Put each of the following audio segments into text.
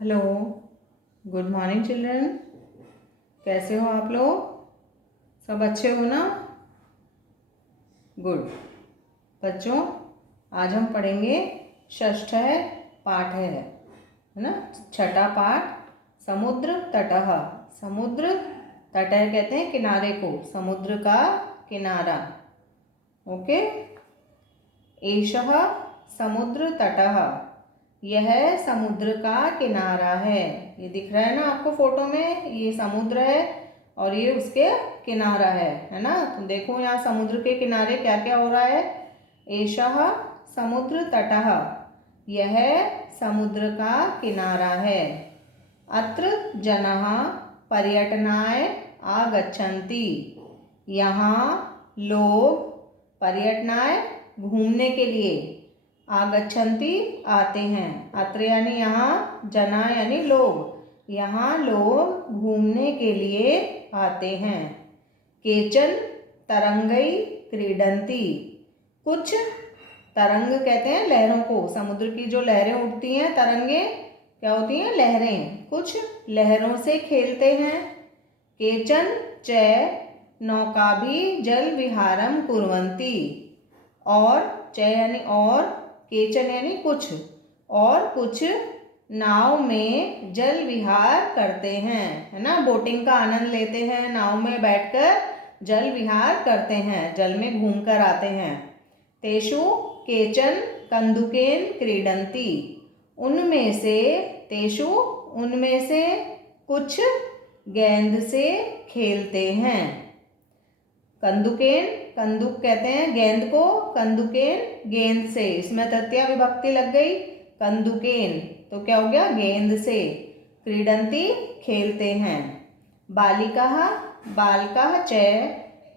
Hello, good morning children. कैसे हो आप लोग? सब अच्छे हो ना? गुड। बच्चों, आज हम पढ़ेंगे षष्ठ है पाठ है ना। छठा पाठ समुद्र तटः। समुद्र तटः कहते हैं किनारे को, समुद्र का किनारा। ओके। एषः समुद्र तटः, यह समुद्र का किनारा है। ये दिख रहा है ना आपको फोटो में, ये समुद्र है और ये उसके किनारा है ना। तो देखो यहाँ समुद्र के किनारे क्या क्या हो रहा है। एषः समुद्र तटः, यह समुद्र का किनारा है। अत्र जनः पर्यटनाय आगच्छन्ति, यहाँ लोग पर्यटनाय घूमने के लिए, आगच्छन्ति आते हैं। अत्र यानी यहाँ, जना यानी लोग, यहाँ लोग घूमने के लिए आते हैं। केचन तरंगई क्रीडन्ति, कुछ तरंग कहते हैं लहरों को, समुद्र की जो लहरें उठती हैं, तरंगे क्या होती हैं? लहरें। कुछ लहरों से खेलते हैं। केचन च नौकाभि जल विहारम कुर्वन्ति, और च यानी और, केचन यानी कुछ, और कुछ नाव में जल विहार करते हैं, है ना। बोटिंग का आनंद लेते हैं, नाव में बैठकर जल विहार करते हैं, जल में घूम कर आते हैं। तेषु केचन कंदुकेन क्रीडन्ति, उनमें से, तेषु उनमें से, कुछ गेंद से खेलते हैं। कंदुकेन, कंदुक कहते हैं गेंद को, कंदुकेन गेंद से, इसमें तृतीया विभक्ति लग गई। कंदुकेन तो क्या हो गया? गेंद से। क्रीडन्ति खेलते हैं। बालिकाः बालकाः च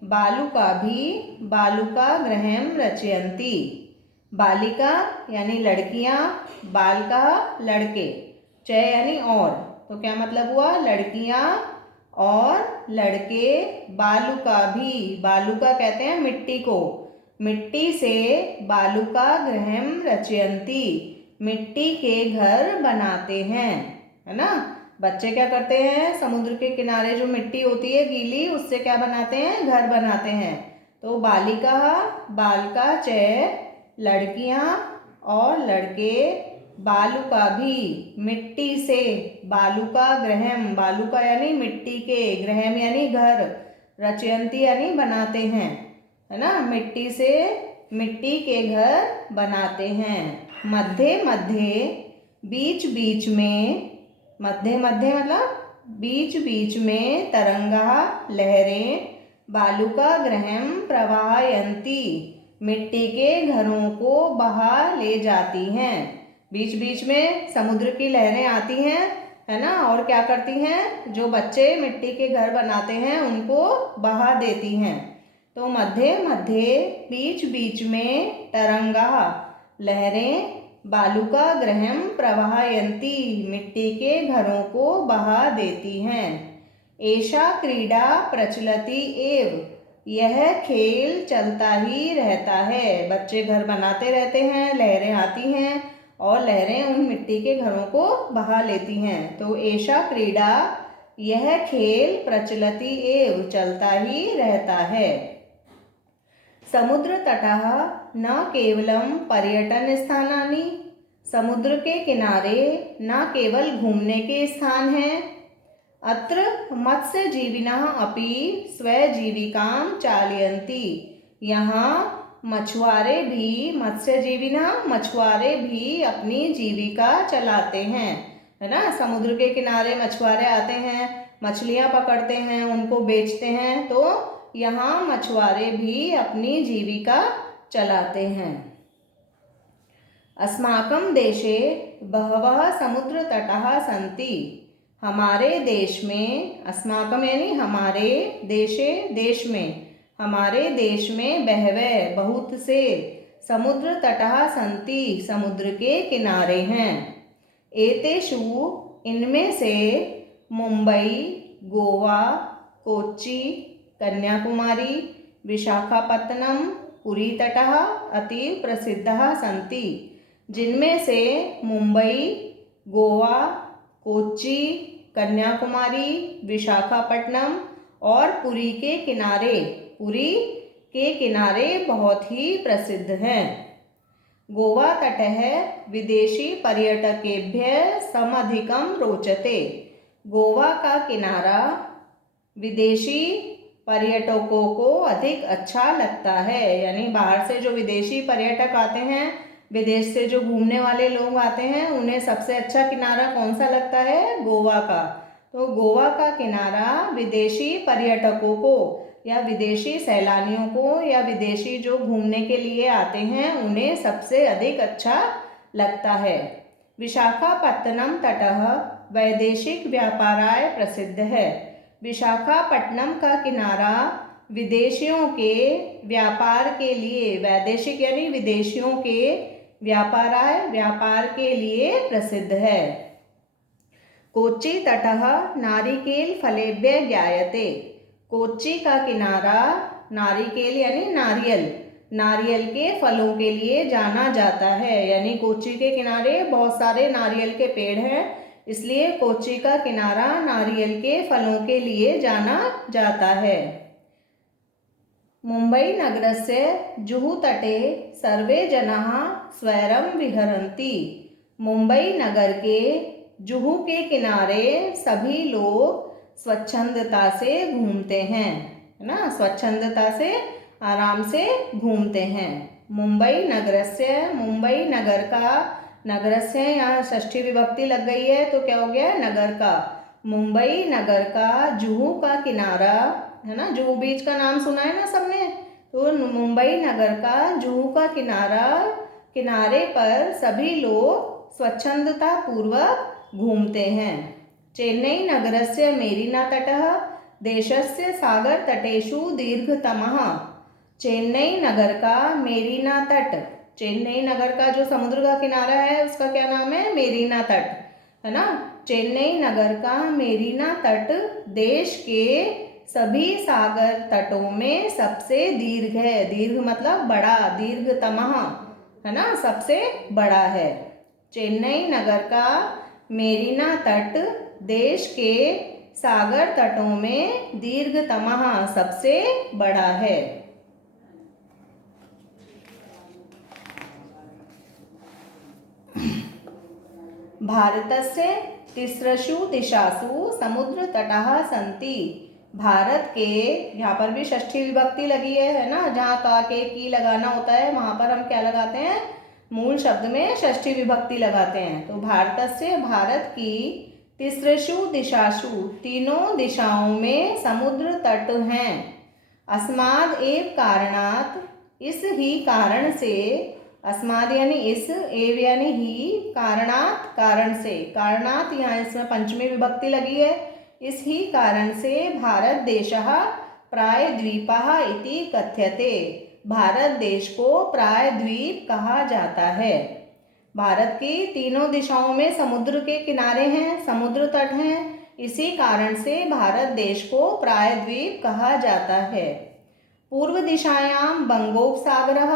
बालुकाभि बालुका गृहं रचयन्ति, बालिका यानी लड़कियां, बालका लड़के, च यानी और, तो क्या मतलब हुआ? लड़कियां और लड़के, बालुका भी, बालुका कहते हैं मिट्टी को, मिट्टी से, बालुका गृहं रचयन्ति, मिट्टी के घर बनाते हैं, है ना। बच्चे क्या करते हैं? समुद्र के किनारे जो मिट्टी होती है गीली, उससे क्या बनाते हैं? घर बनाते हैं। तो बालिका बालका च, लड़कियां और लड़के, बालुका भी मिट्टी से, बालुका गृहम, बालुका यानी मिट्टी के, गृहम यानी घर, रचयन्ति यानी बनाते हैं, है ना। मिट्टी से मिट्टी के घर बनाते हैं। मध्य मध्य बीच बीच में, मध्य मध्य मतलब बीच बीच में, तरंगा लहरें, बालुका गृहम प्रवाहयन्ति, मिट्टी के घरों को बहा ले जाती हैं। बीच बीच में समुद्र की लहरें आती हैं, है ना, और क्या करती हैं? जो बच्चे मिट्टी के घर बनाते हैं उनको बहा देती हैं। तो मध्य मध्य बीच बीच में, तरंगा लहरें, बालुका गृहम प्रवाहयन्ति, मिट्टी के घरों को बहा देती हैं। एषा क्रीडा प्रचलति एव, यह खेल चलता ही रहता है। बच्चे घर बनाते रहते हैं, लहरें आती हैं और लहरें उन मिट्टी के घरों को बहा लेती हैं। तो एषा क्रीडा, यह खेल, प्रचलति एव चलता ही रहता है। समुद्र तटः न केवलम पर्यटन स्थानानि, समुद्र के किनारे न केवल घूमने के स्थान हैं। अत्र मत्स्यजीविनः अपि स्वजीविकां चालयन्ति, यहाँ मछुआरे भी, मत्स्यजीविनः मछुआरे भी अपनी जीविका चलाते हैं, है ना। समुद्र के किनारे मछुआरे आते हैं, मछलियाँ पकड़ते हैं, उनको बेचते हैं, तो यहाँ मछुआरे भी अपनी जीविका चलाते हैं। अस्माकं देशे बहवः समुद्र तटः सन्ति, हमारे देश में, अस्माकं यानी हमारे, देशे देश में, हमारे देश में, बहवः बहुत से, समुद्र तटः सन्ति समुद्र के किनारे हैं। एतेषु इनमें से, मुंबई, गोवा, कोच्चि, कन्याकुमारी, विशाखापत्तनम, पुरी तटः अतीव प्रसिद्धः सन्ति, जिनमें से मुंबई, गोवा, कोच्चि, कन्याकुमारी, विशाखापट्टनम और पुरी के किनारे बहुत ही प्रसिद्ध हैं। गोवा तटः विदेशी पर्यटकेभ्यः समधिकं रोचते। गोवा का किनारा विदेशी पर्यटकों को अधिक अच्छा लगता है, यानी बाहर से जो विदेशी पर्यटक आते हैं, विदेश से जो घूमने वाले लोग आते हैं, उन्हें सबसे अच्छा किनारा कौन सा लगता है? गोवा का। तो गोवा का किनारा विदेशी पर्यटकों को या विदेशी सैलानियों को या विदेशी जो घूमने के लिए आते हैं उन्हें सबसे अधिक अच्छा लगता है। विशाखापत्तनम तटः वैदेशिक व्यापाराय प्रसिद्ध है। विशाखापट्टनम का किनारा विदेशियों के व्यापार के लिए, वैदेशिक यानी विदेशियों के व्यापार के लिए प्रसिद्ध है। कोच्चि तटः नारिकेल फलेभ्यः ज्ञायते। कोच्चि का किनारा नारिकेल यानी नारियल के फलों के लिए जाना जाता है, यानी कोच्चि के किनारे बहुत सारे नारियल के पेड़ हैं, इसलिए कोच्चि का किनारा नारियल के फलों के लिए जाना जाता है। मुंबई नगरस्य जुहू तटे सर्वे जनाः स्वैरं विहरन्ति। मुंबई नगर के जुहू के किनारे सभी लोग स्वच्छंदता से घूमते हैं, है ना, स्वच्छंदता से आराम से घूमते हैं। मुंबई नगरस्य, मुंबई नगर का, नगरस्य यहाँ षष्ठी विभक्ति लग गई है तो क्या हो गया? नगर का। मुंबई नगर का जुहू का किनारा, है ना, जुहू बीच का नाम सुना है ना सबने, तो मुंबई नगर का जुहू का किनारे पर सभी लोग स्वच्छंदता पूर्वक घूमते हैं। चेन्नई नगरस्य मेरीना तटः देशस्य सागर तटेषु दीर्घतमः। चेन्नई नगर का मेरीना तट, चेन्नई नगर का जो समुद्र का किनारा है उसका क्या नाम है? मेरीना तट, है ना। चेन्नई नगर का मेरीना तट देश के सभी सागर तटों में सबसे दीर्घ है। दीर्घ मतलब बड़ा, दीर्घतमः, है ना, सबसे बड़ा है। चेन्नई नगर का मेरीना तट देश के सागर तटों में दीर्घतमः सबसे बड़ा है। भारतस्य तिस्रषु दिशासु समुद्र तटः सन्ति। भारत के, यहाँ पर भी षष्ठी विभक्ति लगी है ना, जहाँ का के की लगाना होता है वहाँ पर हम क्या लगाते हैं? मूल शब्द में षष्ठी विभक्ति लगाते हैं। तो भारतस्य, भारत की, तिस्रषु दिशासु तीनों दिशाओं में समुद्र तट हैं। अस्माद् एव कारणात्, इस ही कारण से, अस्माद यानी इस, एव यानी ही, कारणात् कारण से, कारणात् यहाँ इसमें पंचमी विभक्ति लगी है, इस ही कारण से भारत देशः प्रायद्वीपः इति कथ्यते। भारत देश को प्रायद्वीप कहा जाता है। भारत की तीनों दिशाओं में समुद्र के किनारे हैं, समुद्र तट हैं, इसी कारण से भारत देश को प्रायद्वीप कहा जाता है। पूर्व दिशायां बंगोपसागरः,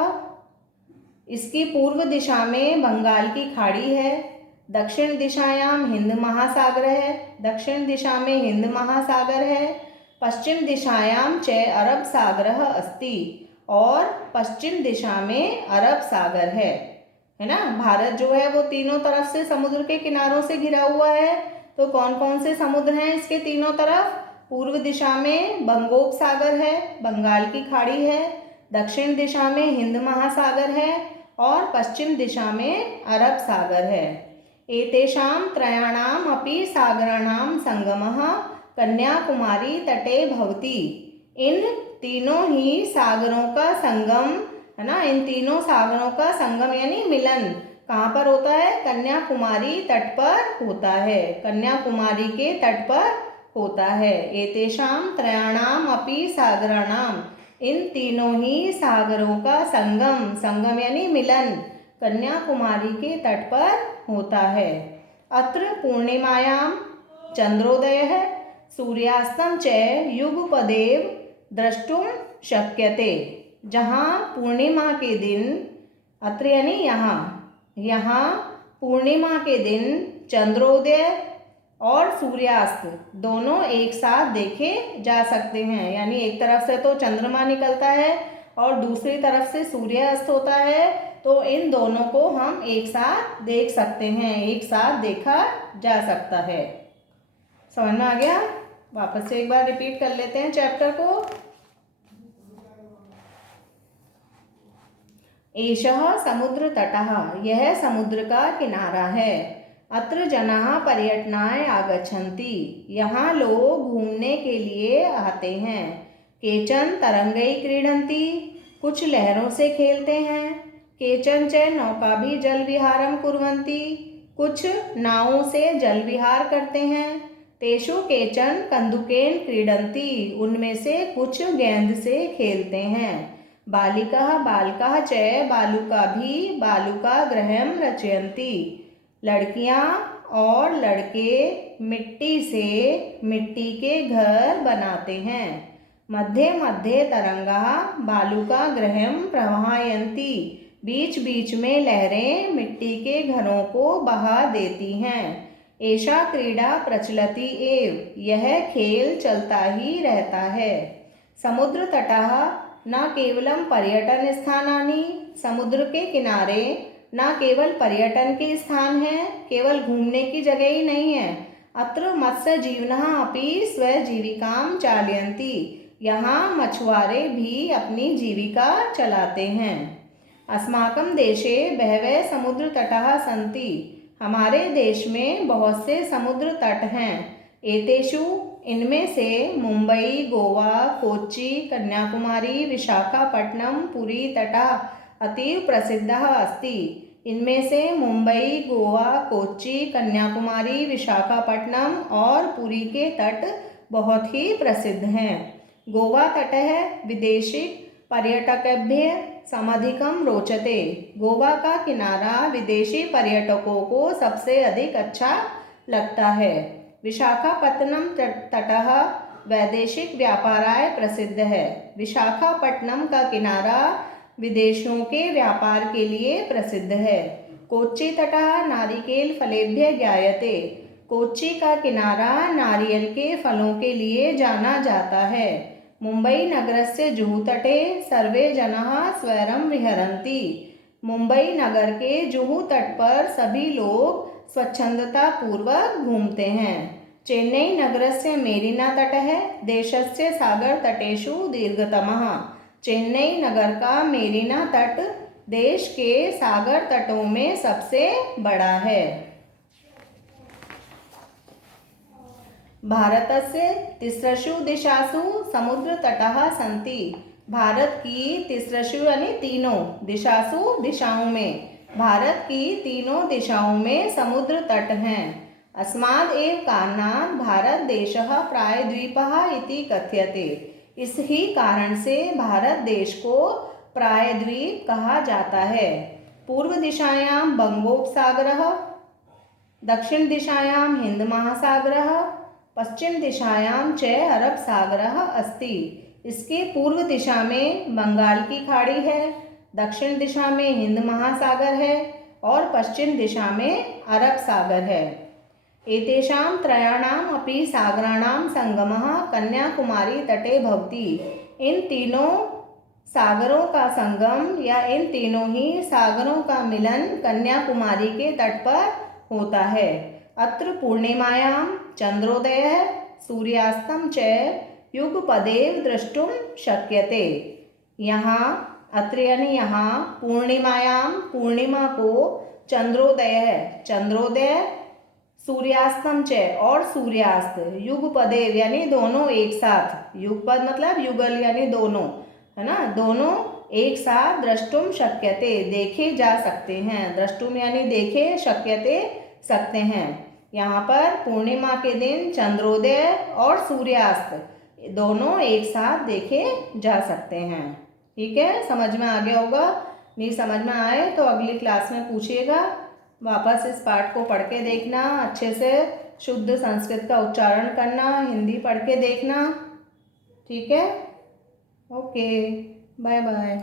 इसकी पूर्व दिशा में बंगाल की खाड़ी है। दक्षिण दिशायां हिंद महासागर है, दक्षिण दिशा में हिंद महासागर है। पश्चिम दिशायां च अरब सागरः अस्ति, और पश्चिम दिशा में अरब सागर है ना। भारत जो है वो तीनों तरफ से समुद्र के किनारों से घिरा हुआ है। तो कौन कौन से समुद्र हैं इसके तीनों तरफ? पूर्व दिशा में बंगोपसागर है, बंगाल की खाड़ी है, दक्षिण दिशा में हिंद महासागर है और पश्चिम दिशा में अरब सागर है। एतेषां त्रयाणाम् अपि सागराणां संगमः कन्याकुमारी तटे भवति। इन तीनों ही सागरों का संगम, है ना, इन तीनों सागरों का संगम यानी मिलन कहाँ पर होता है? कन्याकुमारी तट पर होता है, कन्याकुमारी के तट पर होता है। एतेषां त्रयाणाम् अपि सागराणाम, इन तीनों ही सागरों का संगम, संगम यानी मिलन कन्याकुमारी के तट पर होता है। अत्र पूर्णिमायां चंद्रोदयः सूर्यास्तं च युगपदेव द्रष्टुम शक्यते। जहाँ पूर्णिमा के दिन, अत्र यानी यहाँ, यहाँ पूर्णिमा के दिन चंद्रोदय और सूर्यास्त दोनों एक साथ देखे जा सकते हैं। यानी एक तरफ से तो चंद्रमा निकलता है और दूसरी तरफ से सूर्यास्त होता है, तो इन दोनों को हम एक साथ देख सकते हैं, एक साथ देखा जा सकता है। समझ में आ गया? वापस से एक बार रिपीट कर लेते हैं चैप्टर को। एषः समुद्र तटः, यह समुद्र का किनारा है। अत्र जनाः पर्यटनाय आगच्छन्ति, यहाँ लोग घूमने के लिए आते हैं। केचन तरंगै क्रीडन्ति, कुछ लहरों से खेलते हैं। केचन च नौकाभिः जलविहारं कुर्वन्ति, कुछ नावों से जल विहार करते हैं। तेषु केचन कन्दुकेन क्रीडन्ति, उनमें से कुछ गेंद से खेलते हैं। बालिकाः बालकाः च बालुकाभिः बालुकागृहं रचयन्ति, लड़कियां और लड़के मिट्टी से मिट्टी के घर बनाते हैं। मध्ये मध्ये तरंगाः बालुकागृहं प्रवहयन्ति, बीच बीच में लहरें मिट्टी के घरों को बहा देती हैं। एषा क्रीडा प्रचलति एव, यह खेल चलता ही रहता है। समुद्र तटः न केवलम पर्यटन स्थानानि, समुद्र के किनारे न केवल पर्यटन के स्थान हैं, केवल घूमने की जगह ही नहीं है। अत्र मत्स्य जीवनः अपि स्वजीविकां चालयन्ति, यहाँ मछुआरे भी अपनी जीविका चलाते हैं। अस्माकं देशे बहवः समुद्र तटः सन्ति, हमारे देश में बहुत से समुद्र तट हैं। एतेषु, इनमें से मुंबई, गोवा, कोच्चि, कन्याकुमारी, विशाखापट्टनम, पुरी तटः अतीव प्रसिद्धः अस्ति। इनमें से मुंबई, गोवा, कोच्चि, कन्याकुमारी, विशाखापट्टनम और पुरी के तट बहुत ही प्रसिद्ध हैं। गोवा तटः विदेशी पर्यटकेभ्यः समधिकं रोचते, गोवा का किनारा विदेशी पर्यटकों को सबसे अधिक अच्छा लगता है। विशाखापट्टनम तटः वैदेशिक व्यापाराय प्रसिद्ध है, विशाखापट्टनम का किनारा विदेशियों के व्यापार के लिए प्रसिद्ध है। कोच्चि तटः नारिकेल फलेभ्यः ज्ञायते, कोच्चि का किनारा नारियल के फलों के लिए जाना जाता है। मुंबई नगरस्य जुहूतटे सर्वे जनाः स्वैरं विहरन्ति, मुंबई नगर के जुहू तट पर सभी लोग स्वच्छंदता पूर्वक घूमते हैं। चेन्नई नगरस्य मेरिना तटः देशस्य सागर तटेषु दीर्घतमः, चेन्नई नगर का मेरिना तट देश के सागर तटों में सबसे बड़ा है। भारतस्य तिस्रषु दिशासु समुद्र तटः सन्ति, भारत की तिस्रषु यानी तीनों, दिशासु दिशाओं में, भारत की तीनों दिशाओं में समुद्र तट हैं। अस्माद् एव कारणात् भारत देशः प्रायद्वीपः इति कथ्यते, इस ही कारण से भारत देश को प्रायद्वीप कहा जाता है। पूर्व दिशायां बंगोपसागरः, दक्षिण दिशायां हिंद महासागरः, पश्चिम दिशायां च अरब सागरः अस्ति। इसके पूर्व दिशा में बंगाल की खाड़ी है, दक्षिण दिशा में हिंद महासागर है और पश्चिम दिशा में अरब सागर है। एतेषां त्रयाणाम् अपि सागराणां संगमः कन्याकुमारी तटे भवति, इन तीनों सागरों का संगम या इन तीनों ही सागरों का मिलन कन्याकुमारी के तट पर होता है। अत्र पूर्णिमायां चंद्रोदयः सूर्यास्तं च युगपदेव द्रष्टुम शक्यते, यहाँ अत्र यानी यहाँ पूर्णिमायां, पूर्णिमा को, चंद्रोदय, चंद्रोदय, सूर्यास्तम च और सूर्यास्त, युगपदेव यानी दोनों एक साथ, युगपद मतलब युगल यानी दोनों, है ना, दोनों एक साथ द्रष्टुम शक्यते देखे जा सकते हैं, द्रष्टुम यानी देखे, शक्यते सकते हैं। यहाँ पर पूर्णिमा के दिन चंद्रोदय और सूर्यास्त दोनों एक साथ देखे जा सकते हैं। ठीक है, समझ में आ गया होगा? नहीं समझ में आए तो अगली क्लास में पूछिएगा। वापस इस पाठ को पढ़ के देखना, अच्छे से शुद्ध संस्कृत का उच्चारण करना, हिंदी पढ़ के देखना। ठीक है, ओके, बाय बाय।